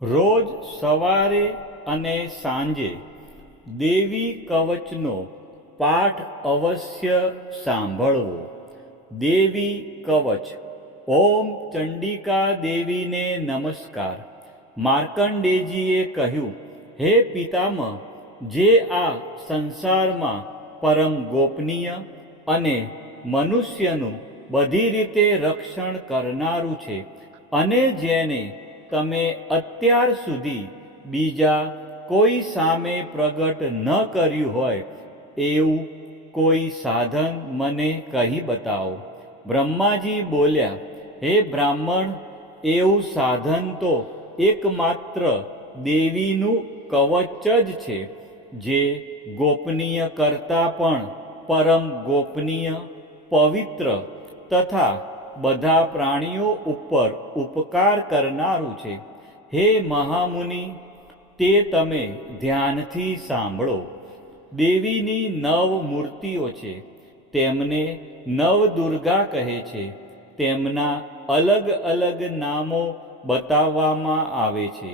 રોજ સવારે અને સાંજે દેવી કવચનો પાઠ અવશ્ય સાંભળવો. દેવી કવચ. ઓમ ચંડિકા દેવીને નમસ્કાર. માર્કંડેયજીએ કહ્યું, હે પિતામહ, જે આ સંસારમાં પરમ ગોપનીય અને મનુષ્યનું બધી રીતે રક્ષણ કરનારું છે, અને જેને તમે અત્યાર સુધી બીજા કોઈ સામે પ્રગટ ન કર્યું હોય એવું કોઈ સાધન મને કહી બતાવો. બ્રહ્માજી બોલ્યા, હે બ્રાહ્મણ, એવું સાધન તો એકમાત્ર દેવીનું કવચ જ છે, જે ગોપનીય કરતાં પણ પરમ ગોપનીય, પવિત્ર તથા બધા પ્રાણીઓ ઉપર ઉપકાર કરનારું છે. હે મહામુનિ, તે તમે ધ્યાનથી સાંભળો. દેવીની 9 મૂર્તિઓ છે. તેમને નવદુર્ગા કહે છે. તેમના અલગ અલગ નામો બતાવવામાં આવે છે.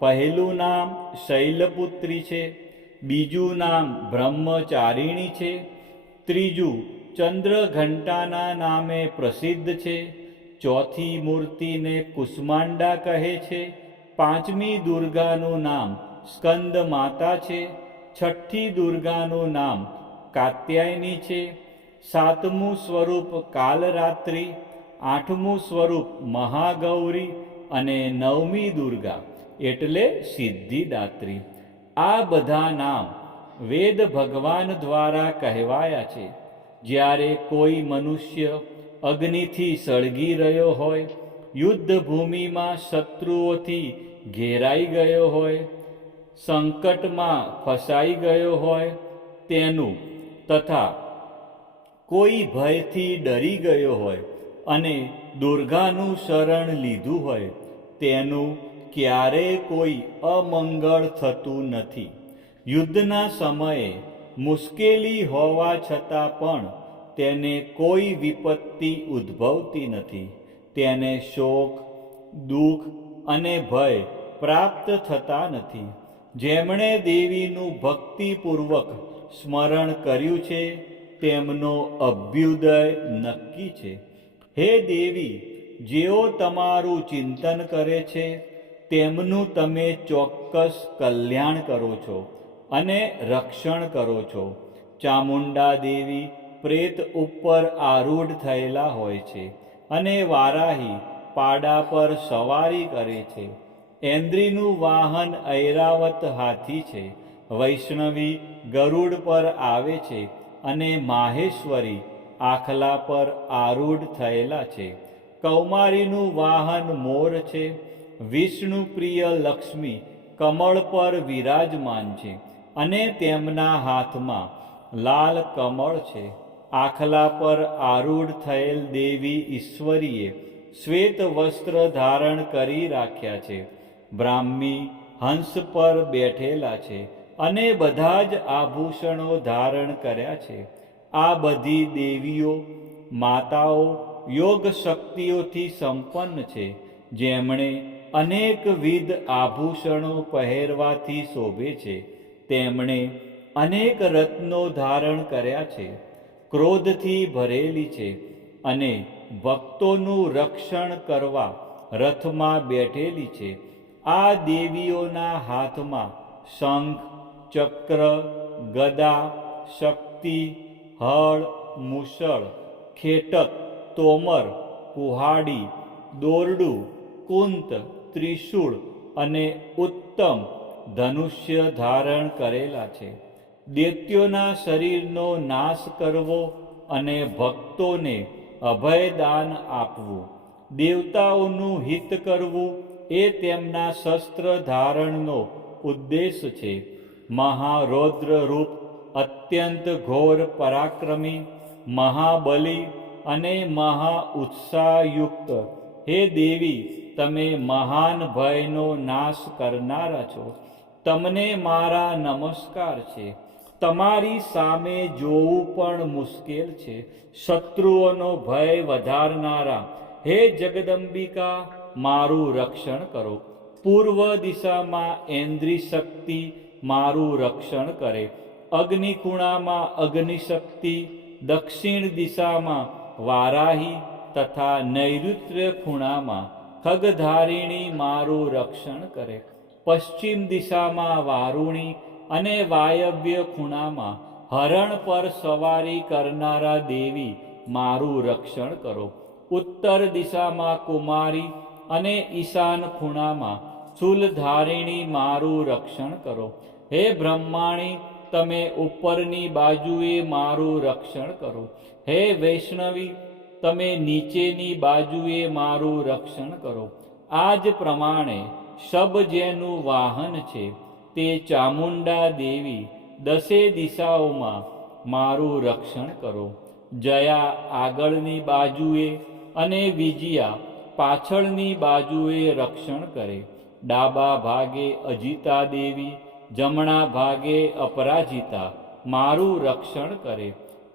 પહેલું નામ શૈલપુત્રી છે, બીજું નામ બ્રહ્મચારિણી છે, ત્રીજું ચંદ્રઘંટાના નામે પ્રસિદ્ધ છે, ચોથી મૂર્તિને કુષ્માંડા કહે છે, પાંચમી દુર્ગાનું નામ સ્કંદ માતા છે, છઠ્ઠી દુર્ગાનું નામ કાત્યાયની છે, સાતમું સ્વરૂપ કાલરાત્રિ, આઠમું સ્વરૂપ મહાગૌરી અને નવમી દુર્ગા એટલે સિદ્ધિદાત્રી. આ બધા નામ વેદ ભગવાન દ્વારા કહેવાયા છે. જ્યારે કોઈ મનુષ્ય અગ્નિથી સળગી રહ્યો હોય, યુદ્ધભૂમિમાં શત્રુઓથી ઘેરાઈ ગયો હોય, સંકટમાં ફસાઈ ગયો હોય તેનું, તથા કોઈ ભયથી ડરી ગયો હોય અને દુર્ગાનું શરણ લીધું હોય તેનું ક્યારેય કોઈ અમંગળ થતું નથી. યુદ્ધના સમયે મુશ્કેલી હોવા છતાં પણ તેને કોઈ વિપત્તિ ઉદ્ભવતી નથી. તેને શોક, દુઃખ અને ભય પ્રાપ્ત થતા નથી. જેમણે દેવીનું ભક્તિપૂર્વક સ્મરણ કર્યું છે તેમનો અભ્યુદય નક્કી છે. હે દેવી, જેઓ તમારું ચિંતન કરે છે તેમનું તમે ચોક્કસ કલ્યાણ કરો છો અને રક્ષણ કરો છો. ચામુંડા દેવી પ્રેત ઉપર આરૂઢ થયેલા હોય છે અને વારાહી પાડા પર સવારી કરે છે. ઐન્દ્રીનું વાહન ઐરાવત હાથી છે. વૈષ્ણવી ગરુડ પર આવે છે અને માહેશ્વરી આખલા પર આરૂઢ થયેલા છે. કૌમારીનું વાહન મોર છે. વિષ્ણુ પ્રિય લક્ષ્મી કમળ પર વિરાજમાન છે અને તેમના હાથમાં લાલ કમળ છે. આખલા પર આરૂઢ થયેલ દેવી ઈશ્વરીએ શ્વેત વસ્ત્ર ધારણ કરી રાખ્યા છે. બ્રાહ્મી હંસ પર બેઠેલા છે અને બધા જ આભૂષણો ધારણ કર્યા છે. આ બધી દેવીઓ માતાઓ યોગ શક્તિઓથી સંપન્ન છે, જેમણે અનેકવિધ આભૂષણો પહેરવાથી શોભે છે. તેમણે અનેક રત્નો ધારણ કર્યા છે, ક્રોધથી ભરેલી છે અને ભક્તોનું રક્ષણ કરવા રથમાં બેઠેલી છે. આ દેવીઓના હાથમાં શંખ, ચક્ર, ગદા, શક્તિ, હળ, મૂષળ, ખેટક, તોમર, કુહાડી, દોરડું, કુંત, ત્રિશૂળ અને ઉત્તમ ધનુષ્ય ધારણ કરેલા છે. દૈત્યોના શરીરનો નાશ કરવો અને ભક્તોને અભયદાન આપવું, દેવતાઓનું હિત કરવું એ તેમના શસ્ત્ર ધારણનો ઉદ્દેશ છે. મહારૌદ્ર રૂપ, અત્યંત ઘોર પરાક્રમી, મહાબલી અને મહા ઉત્સાહયુક્ત હે દેવી, તમે મહાન ભયનો નાશ કરનારા છો. તમને મારા નમસ્કાર છે. તમારી સામે જોવું પણ મુશ્કેલ છે. શત્રુઓનો ભય વધારનારા હે જગદંબિકા, મારું રક્ષણ કરો. પૂર્વ દિશામાં ઐન્દ્રી શક્તિ મારું રક્ષણ કરે. અગ્નિ ખૂણામાં અગ્નિ શક્તિ, દક્ષિણ દિશામાં વારાહી તથા નૈઋત્ય ખૂણામાં ખગધારિણી મારું રક્ષણ કરે. પશ્ચિમ દિશામાં વારુણી અને વાયવ્ય ખૂણામાં હરણ પર સવારી કરનારા દેવી મારું રક્ષણ કરો. ઉત્તર દિશામાં કુમારી અને ઈશાન ખૂણામાં શૂલધારિણી મારું રક્ષણ કરો. હે બ્રહ્માણી, તમે ઉપરની બાજુએ મારું રક્ષણ કરો. હે વૈષ્ણવી, તમે નીચેની બાજુએ મારું રક્ષણ કરો. આ જ પ્રમાણે શબ જેનું વાહન છે તે ચામુંડા દેવી દસે દિશાઓમાં મારું રક્ષણ કરો. જયા આગળની બાજુએ અને વિજયા પાછળની બાજુએ રક્ષણ કરે. ડાબા ભાગે અજિતા દેવી, જમણા ભાગે અપરાજિતા મારું રક્ષણ કરે.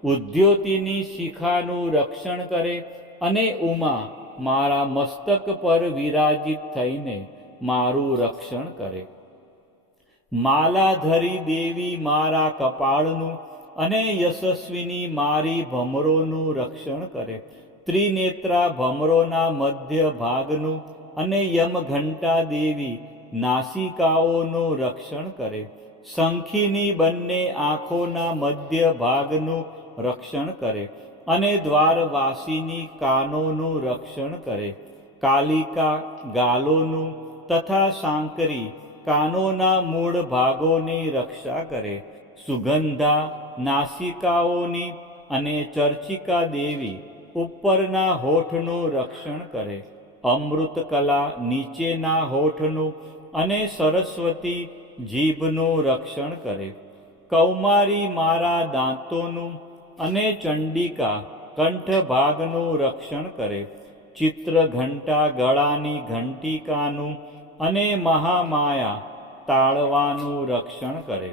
ઉદ્યોતિની શિખાનું રક્ષણ કરે અને ઉમા મારા મસ્તક પર વિરાજિત થઈને મારું રક્ષણ કરે. માલાધરી દેવી મારા કપાળનું અને યશસ્વિની મારી ભમરોનું રક્ષણ કરે. ત્રિનેત્રા ભમરોના મધ્ય ભાગનું અને યમઘંટા દેવી નાસિકાઓનું રક્ષણ કરે. શંખીની બંને આંખોના મધ્ય ભાગનું રક્ષણ કરે અને દ્વારવાસીની કાનોનું રક્ષણ કરે. કાલિકા ગાલોનું તથા સાંકરી કાનોના મૂળ ભાગોની રક્ષા કરે. સુગંધા નાસિકાઓની અને ચર્ચિકા દેવી ઉપરના હોઠનું રક્ષણ કરે. અમૃતકલા નીચેના હોઠનું અને સરસ્વતી જીભનું રક્ષણ કરે. કૌમારી મારા દાંતોનું અને ચંડિકા કંઠ ભાગનું રક્ષણ કરે. ચિત્રઘંટા ગળાની ઘંટિકાનું અને મહામાયા તાળવાનું રક્ષણ કરે.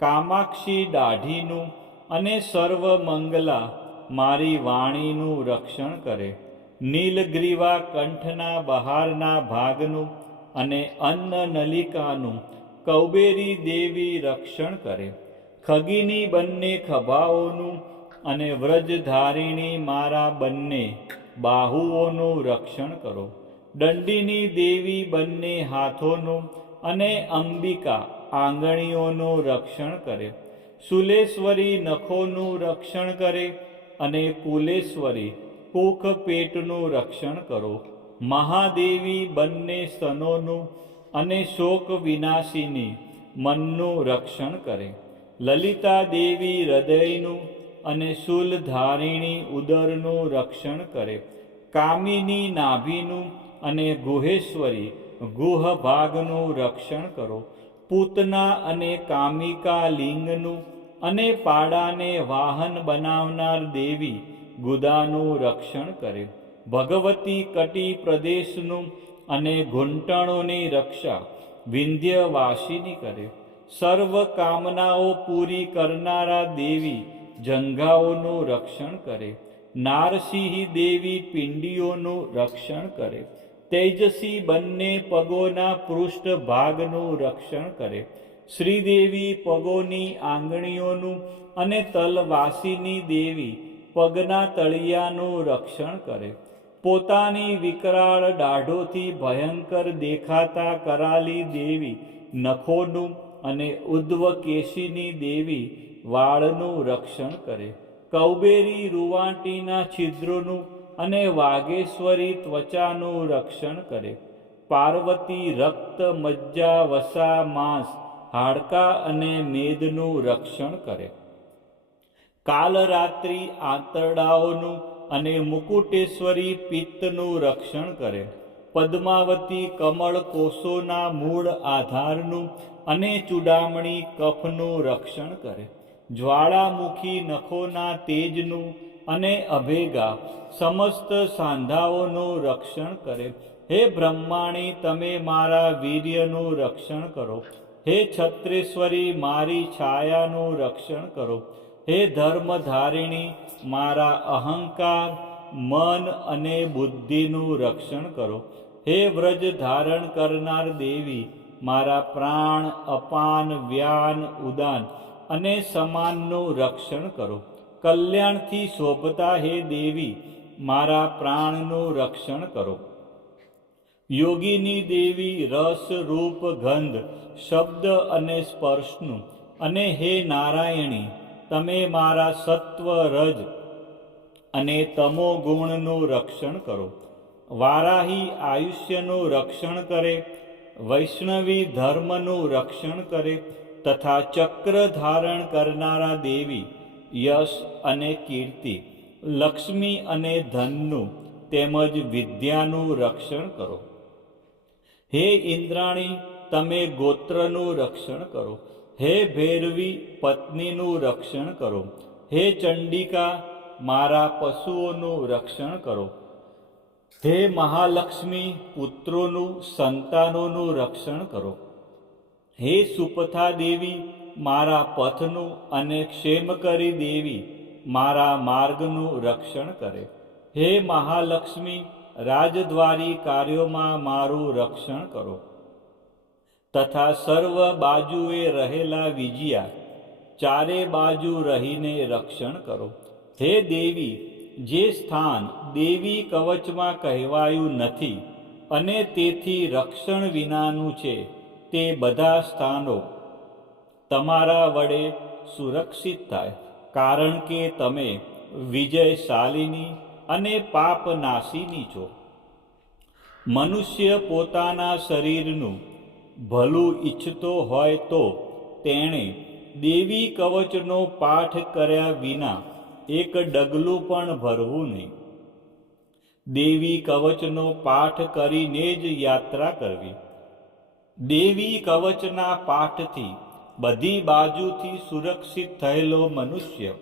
કામાક્ષી દાઢીનું અને સર્વમંગલા મારી વાણીનું રક્ષણ કરે. નીલગ્રીવા કંઠના બહારના ભાગનું અને અન્ન નલિકાનું કૌબેરી દેવી રક્ષણ કરે. ખગીની બંને ખભાઓનું અને વ્રજધારિણી મારા બંને બાહુઓનું રક્ષણ કરો. દંડીની દેવી બંને હાથોનું અને અંબિકા આંગળીઓનું રક્ષણ કરે. શુલેશ્વરી નખોનું રક્ષણ કરે અને કુલેશ્વરી કુખ પેટનું રક્ષણ કરો. મહાદેવી બંને સ્તનોનું અને શોક વિનાશિની મનનું રક્ષણ કરે. લલિતા દેવી હૃદયનું અને શૂલધારિણી ઉદરનું રક્ષણ કરે. કામિની નાભીનું અને ગુહેશ્વરી ગુહ ભાગનું રક્ષણ કરો. પૂતના અને કામિકા લિંગનું અને પાડાને વાહન બનાવનાર દેવી ગુદાનું રક્ષણ કરે. ભગવતી કટી પ્રદેશનું અને ઘૂંટણોની રક્ષા વિંધ્યવાસીની કરે. સર્વ કામનાઓ પૂરી કરનારા દેવી જંઘાઓનું રક્ષણ કરે. નારસિંહી દેવી પિંડીઓનું રક્ષણ કરે. તેજસી બંને પગોના પૃષ્ઠ ભાગનું રક્ષણ કરે. શ્રીદેવી પગોની આંગળીઓનું અને તલવાસીની દેવી પગના તળિયાનું રક્ષણ કરે. પોતાની વિકરાળ દાઢોથી ભયંકર દેખાતા કરાલી દેવી નખોનું અને ઉદ્ધવકેશીની દેવી વાળનું રક્ષણ કરે. કૌબેરી રૂવાંટીના છિદ્રોનું અને વાગેશ્વરી ત્વચાનું રક્ષણ કરે. પાર્વતી રક્ત મજ્જા વસા માંસ હાડકાં અને મેદનું રક્ષણ કરે. કાલરાત્રિ આંતરડાઓનું અને મુકુટેશ્વરી પિત્તનું રક્ષણ કરે. પદ્માવતી કમળ કોષોના મૂળ આધારનું અને ચૂડામણી કફનું રક્ષણ કરે. જ્વાળામુખી નખોના તેજનું અને અભેગા સમસ્ત સાંધાઓનું રક્ષણ કરે. હે બ્રહ્માણી, તમે મારા વીર્યનું રક્ષણ કરો. હે છત્રેશ્વરી, મારી છાયાનું રક્ષણ કરો. હે ધર્મધારિણી, મારા અહંકાર, મન અને બુદ્ધિનું રક્ષણ કરો. હે વ્રજ ધારણ કરનાર દેવી, મારા પ્રાણ અપાન વ્યાન ઉદાન અને સમાનનું રક્ષણ કરો. કલ્યાણથી શોભતા હે દેવી, મારા પ્રાણનું રક્ષણ કરો. યોગીની દેવી રસ રૂપ ગંધ શબ્દ અને સ્પર્શનું, અને હે નારાયણી, તમે મારા સત્વ રજ અને તમો ગુણનું રક્ષણ કરો. વારાહી આયુષ્યનું રક્ષણ કરે, વૈષ્ણવી ધર્મનું રક્ષણ કરે, તથા ચક્ર ધારણ કરનારા દેવી યશ અને કીર્તિ, લક્ષ્મી અને ધનનું તેમજ વિદ્યાનું રક્ષણ કરો. હે ઇન્દ્રાણી, તમે ગોત્રનું રક્ષણ કરો. હે ભૈરવી, પત્નીનું રક્ષણ કરો. હે ચંડિકા, મારા પશુઓનું રક્ષણ કરો. હે મહાલક્ષ્મી, પુત્રોનું સંતાનોનું રક્ષણ કરો. હે સુપથા દેવી, મારા પથનું, અને ક્ષેમકરી દેવી, મારા માર્ગનું રક્ષણ કરે. હે મહાલક્ષ્મી, રાજદ્વારી કાર્યોમાં મારું રક્ષણ કરો. તથા સર્વ બાજુએ રહેલા વિજયા, ચારે બાજુ રહીને રક્ષણ કરો. હે દેવી, જે સ્થાન દેવી કવચમાં કહેવાયું નથી અને તેથી રક્ષણ વિનાનું છે, તે બધા સ્થાનો તમારા વડે સુરક્ષિત થાય, કારણ કે તમે વિજયશાલિની અને પાપનાશીની છો. મનુષ્ય પોતાના શરીરનું ભલું ઈચ્છતો હોય તો તેણે દેવી કવચનો પાઠ કર્યા વિના એક ડગલું પણ ભરવું નહીં. દેવી કવચનો પાઠ કરીને જ યાત્રા કરવી. દેવી કવચના પાઠથી બધી બાજુથી સુરક્ષિત થયેલો મનુષ્ય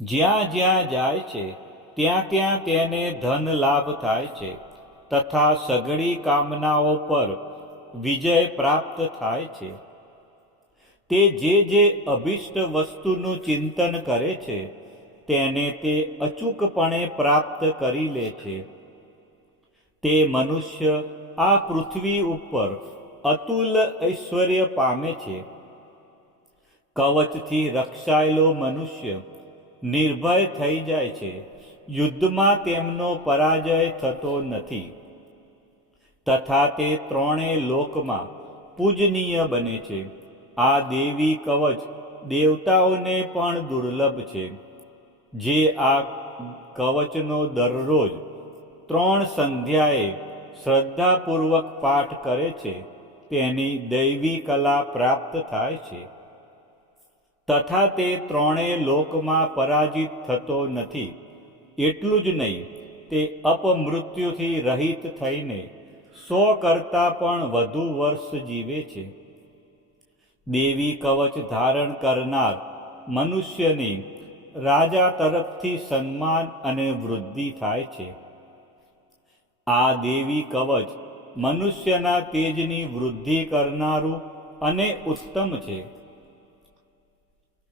જ્યાં જ્યાં જાય છે ત્યાં ત્યાં તેને ધન લાભ થાય છે, તથા સઘળી કામનાઓ પર વિજય પ્રાપ્ત થાય છે. તે જે અભિષ્ટ વસ્તુનું ચિંતન કરે છે તેને તે અચૂકપણે પ્રાપ્ત કરી લે છે. તે મનુષ્ય આ પૃથ્વી ઉપર અતુલ ઐશ્વર્ય પામે છે. કવચથી રક્ષાયેલો મનુષ્ય નિર્ભય થઈ જાય છે. યુદ્ધમાં તેમનો પરાજય થતો નથી, તથા તે ત્રણેય લોકમાં પૂજનીય બને છે. આ દેવી કવચ દેવતાઓને પણ દુર્લભ છે. જે આ કવચનો દરરોજ 3 સંધ્યાએ શ્રદ્ધાપૂર્વક પાઠ કરે છે તેની દૈવી કલા પ્રાપ્ત થાય છે, તથા તે ત્રણેય લોકમાં પરાજિત થતો નથી. એટલું જ નહીં, તે અપમૃત્યુથી રહિત થઈને 100 કરતાં પણ વધુ વર્ષ જીવે છે. દેવી કવચ ધારણ કરનાર મનુષ્યની રાજા તરફથી સન્માન અને વૃદ્ધિ થાય છે. આ દેવી કવચ મનુષ્યના તેજની વૃદ્ધિ કરનારું અને ઉત્તમ છે.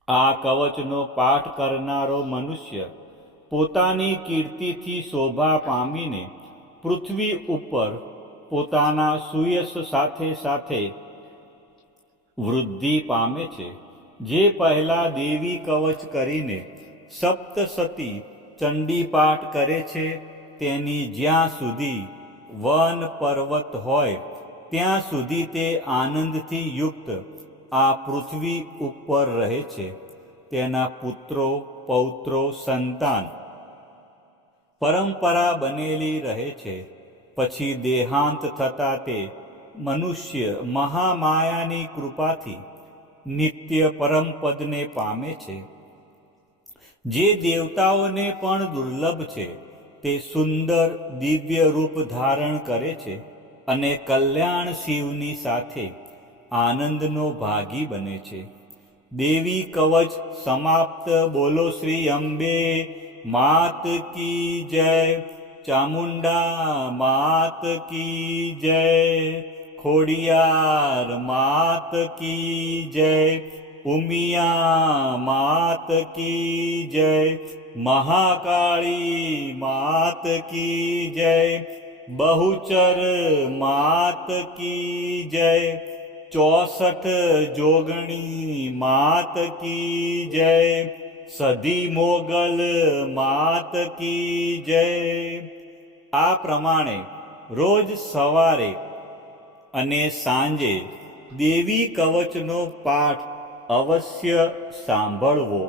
આ કવચનો પાઠ કરનારો મનુષ્ય પોતાની કીર્તિથી શોભા પામીને પૃથ્વી ઉપર પોતાના સુયશ સાથે સાથે વૃદ્ધિ પામે છે. જે પહેલા દેવી કવચ કરીને સપ્તસતી ચંડી પાઠ કરે છે તેની જ્યાં સુધી વન પર્વત હોય ત્યાં સુધી તે આનંદથી યુક્ત આ પૃથ્વી ઉપર રહે છે. તેના પુત્રો પૌત્રો સંતાન પરંપરા બનેલી રહે છે. પછી દેહાંત થતાં તે મનુષ્ય મહામાયાની કૃપાથી નિત્ય પરમપદને પામે છે. જે દેવતાઓને પણ દુર્લભ છે તે સુંદર દિવ્ય રૂપ ધારણ કરે છે અને કલ્યાણ શિવની સાથે આનંદનો ભાગી બને છે. દેવી કવચ સમાપ્ત. બોલો શ્રી અંબે માત કી જય. ચામુંડા માત કી જય. ખોડિયાર માત કી જય. ઉમિયા માત કી જય. મહાકાળી માત કી જય. બહુચર માત કી જય, 64 જોગણી માત કી જય, સધી મોગલ માત કી જય. આ પ્રમાણે રોજ સવારે અને સાંજે દેવી કવચનો પાઠ અવશ્ય સાંભળવો.